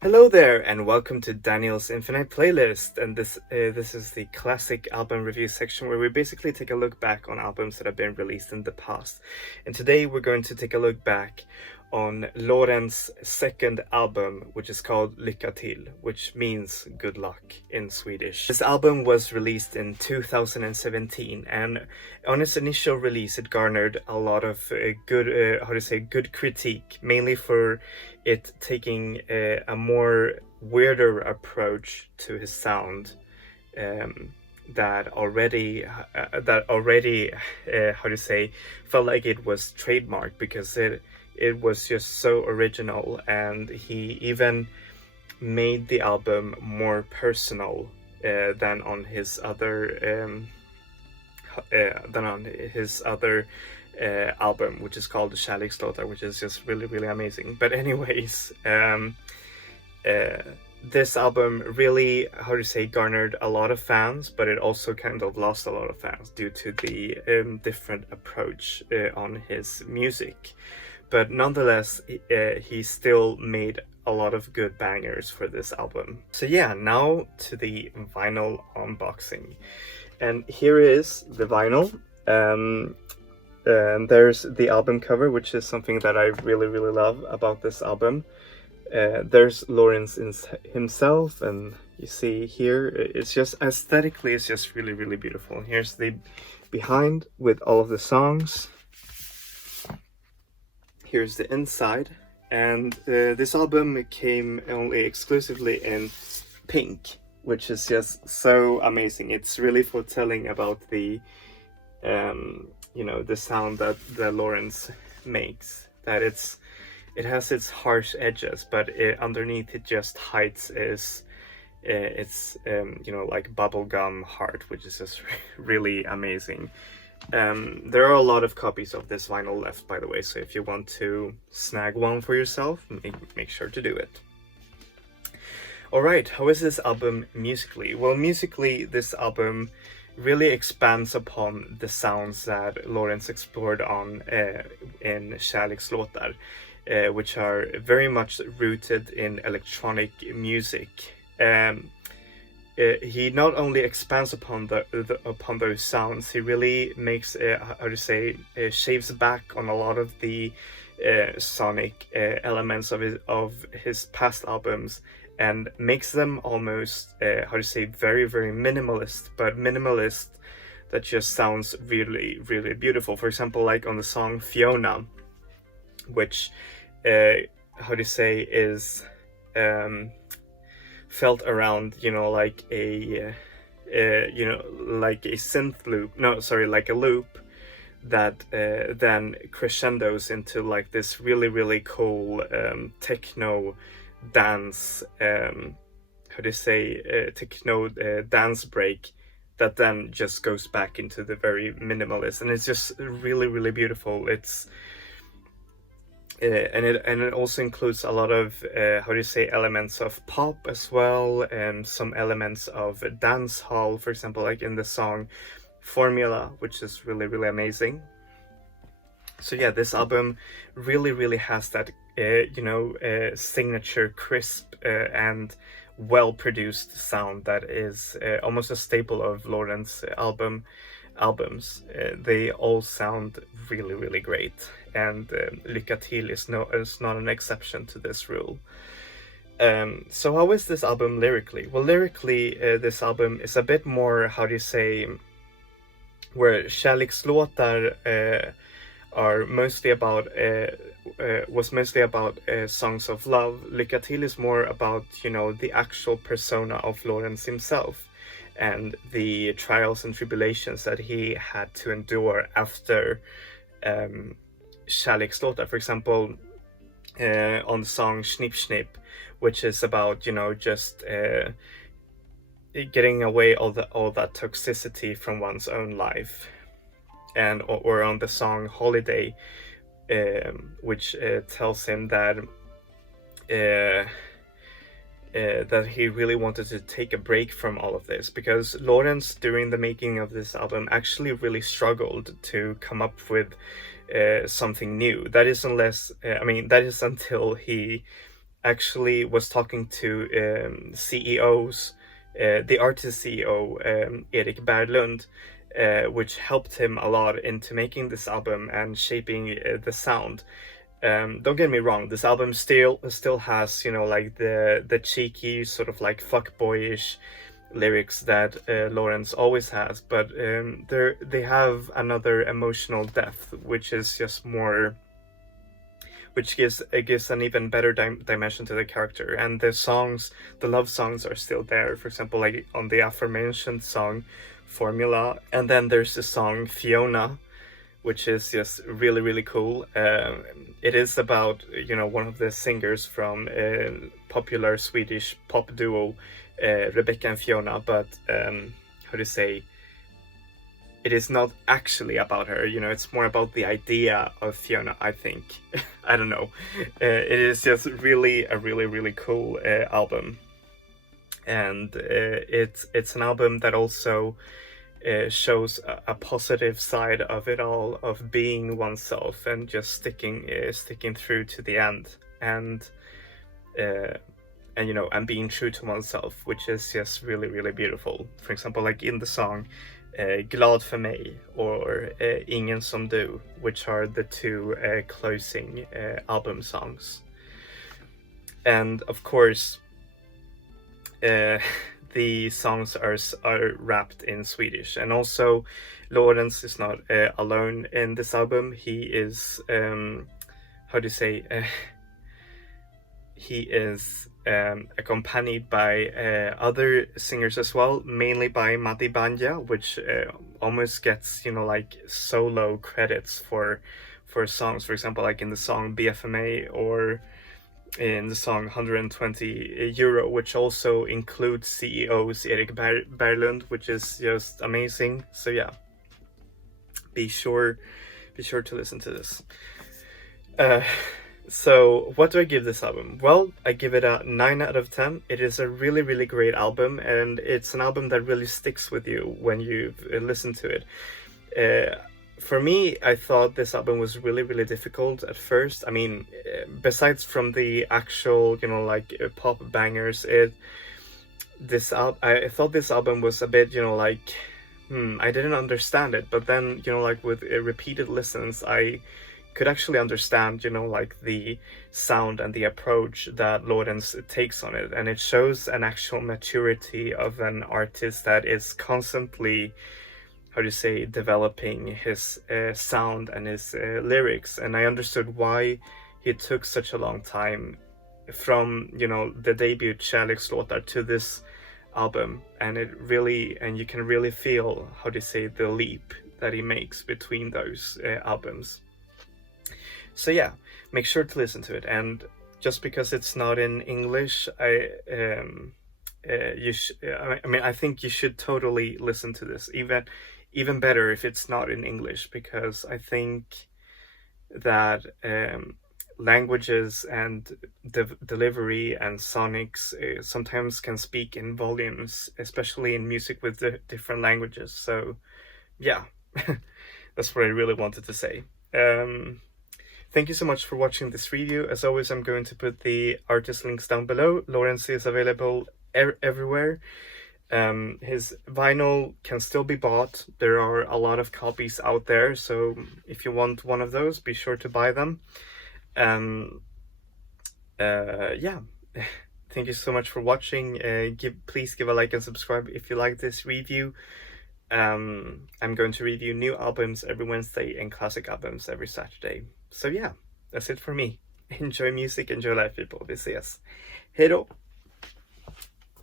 Hello there, and welcome to Daniel's Infinite Playlist. And this is the classic album review section where we basically take a look back on albums that have been released in the past. And today we're going to take a look back on Lorentz's second album, which is called Lycka, which means good luck in Swedish. This album was released in 2017, and on its initial release it garnered a lot of good critique, mainly for it taking a more weirder approach to his sound that already felt like it was trademarked, because it was just so original, and he even made the album more personal than on his other album, which is called Kärlekslåtar, which is just really amazing. But anyways, this album really, garnered a lot of fans, but it also kind of lost a lot of fans due to the different approach on his music. But nonetheless, he still made a lot of good bangers for this album. So yeah, now to the vinyl unboxing. And here is the vinyl. And there's the album cover, which is something that I really love about this album. There's Lorentz himself, and you see here, it's just aesthetically, it's just really beautiful. And here's the behind with all of the songs. Here's the inside, and this album came only exclusively in pink, which is just so amazing. It's really foretelling about the the sound that Lorentz makes. That it has its harsh edges, but underneath it just hides its like bubblegum heart, which is just really amazing. There are a lot of copies of this vinyl left, by the way, so if you want to snag one for yourself, make sure to do it. Alright, how is this album musically? Well, musically, this album really expands upon the sounds that Lorentz explored on in Kärlekslåtar, which are very much rooted in electronic music. He not only expands upon upon those sounds, he really makes shaves back on a lot of the sonic elements of his past albums, and makes them almost very minimalist, but minimalist that just sounds really beautiful. For example, like on the song Fiona, which is felt around like a synth loop, like a loop that then crescendos into like this really cool techno dance techno dance break that then just goes back into the very minimalist, and it's just really beautiful. It's and it also includes a lot of elements of pop as well, and some elements of dance hall, for example, like in the song Formula, which is really amazing. So yeah, this album really has that signature crisp and well-produced sound that is almost a staple of Lorentz albums. They all sound really great, and Lycka is not an exception to this rule. So how is this album lyrically? Well, lyrically, this album is a bit more, where Kärlekslåtar are mostly about songs of love. Lycka is more about the actual persona of Lorentz himself, and the trials and tribulations that he had to endure after Kärlekslåtar. For example, on the song Schnipp Schnipp, which is about just getting away all that toxicity from one's own life, and or on the song Holiday, which tells him that that he really wanted to take a break from all of this, because Lorentz, during the making of this album, actually really struggled to come up with something new. That is until he actually was talking to CEOs, the artist CEO Erik Berglund, which helped him a lot into making this album and shaping the sound. Don't get me wrong, this album still has, you know, like the cheeky sort of like fuckboyish lyrics that Lorentz always has, but they have another emotional depth, which is just more, which gives an even better dimension to the character. And the love songs are still there. For example, like on the aforementioned song Formula, and then there's the song Fiona, which is just really, really cool. It is about, you know, one of the singers from popular Swedish pop duo Rebecca and Fiona, but how to say, it is not actually about her, you know, it's more about the idea of Fiona, I think. I don't know. It is just really a really cool album. And it's an album that also shows a positive side of it all, of being oneself and just sticking through to the end, and you know, and being true to oneself, which is just really beautiful. For example, like in the song Glad för mig or Ingen som du, which are the two closing album songs. And of course the songs are rapped in Swedish. And also Lorentz is not alone in this album. He is how do you say, he is accompanied by other singers as well, mainly by Matti Banja, which almost gets, you know, like solo credits for songs. For example, like in the song BFMA, or in the song 120 Euro, which also includes CEO's Erik Berglund, which is just amazing. So yeah, be sure to listen to this. So what do I give this album? Well, I give it a 9 out of 10. It is a really great album, and it's an album that really sticks with you when you listen to it. For me, I thought this album was really difficult at first. I mean, besides from the actual, you know, like pop bangers, I thought this album was a bit, you know, like, I didn't understand it. But then, you know, like with repeated listens, I could actually understand, you know, like the sound and the approach that Lorentz takes on it. And it shows an actual maturity of an artist that is constantly, how do you say, developing his sound and his lyrics. And I understood why it took such a long time from, you know, the debut Kärlekslåtar to this album. And you can really feel, how do you say, the leap that he makes between those albums. So yeah, make sure to listen to it. And just because it's not in English, I think you should totally listen to this. Even better if it's not in English, because I think that languages and delivery and sonics sometimes can speak in volumes, especially in music with the different languages. So yeah, that's what I really wanted to say. Thank you so much for watching this review. As always, I'm going to put the artist links down below. Lorentz is available everywhere. His vinyl can still be bought. There are a lot of copies out there, so if you want one of those, be sure to buy them. Yeah, thank you so much for watching. Please give a like and subscribe if you like this review. I'm going to review new albums every Wednesday and classic albums every Saturday. So yeah, that's it for me. Enjoy music, enjoy life, people. Vi ses. Hej då!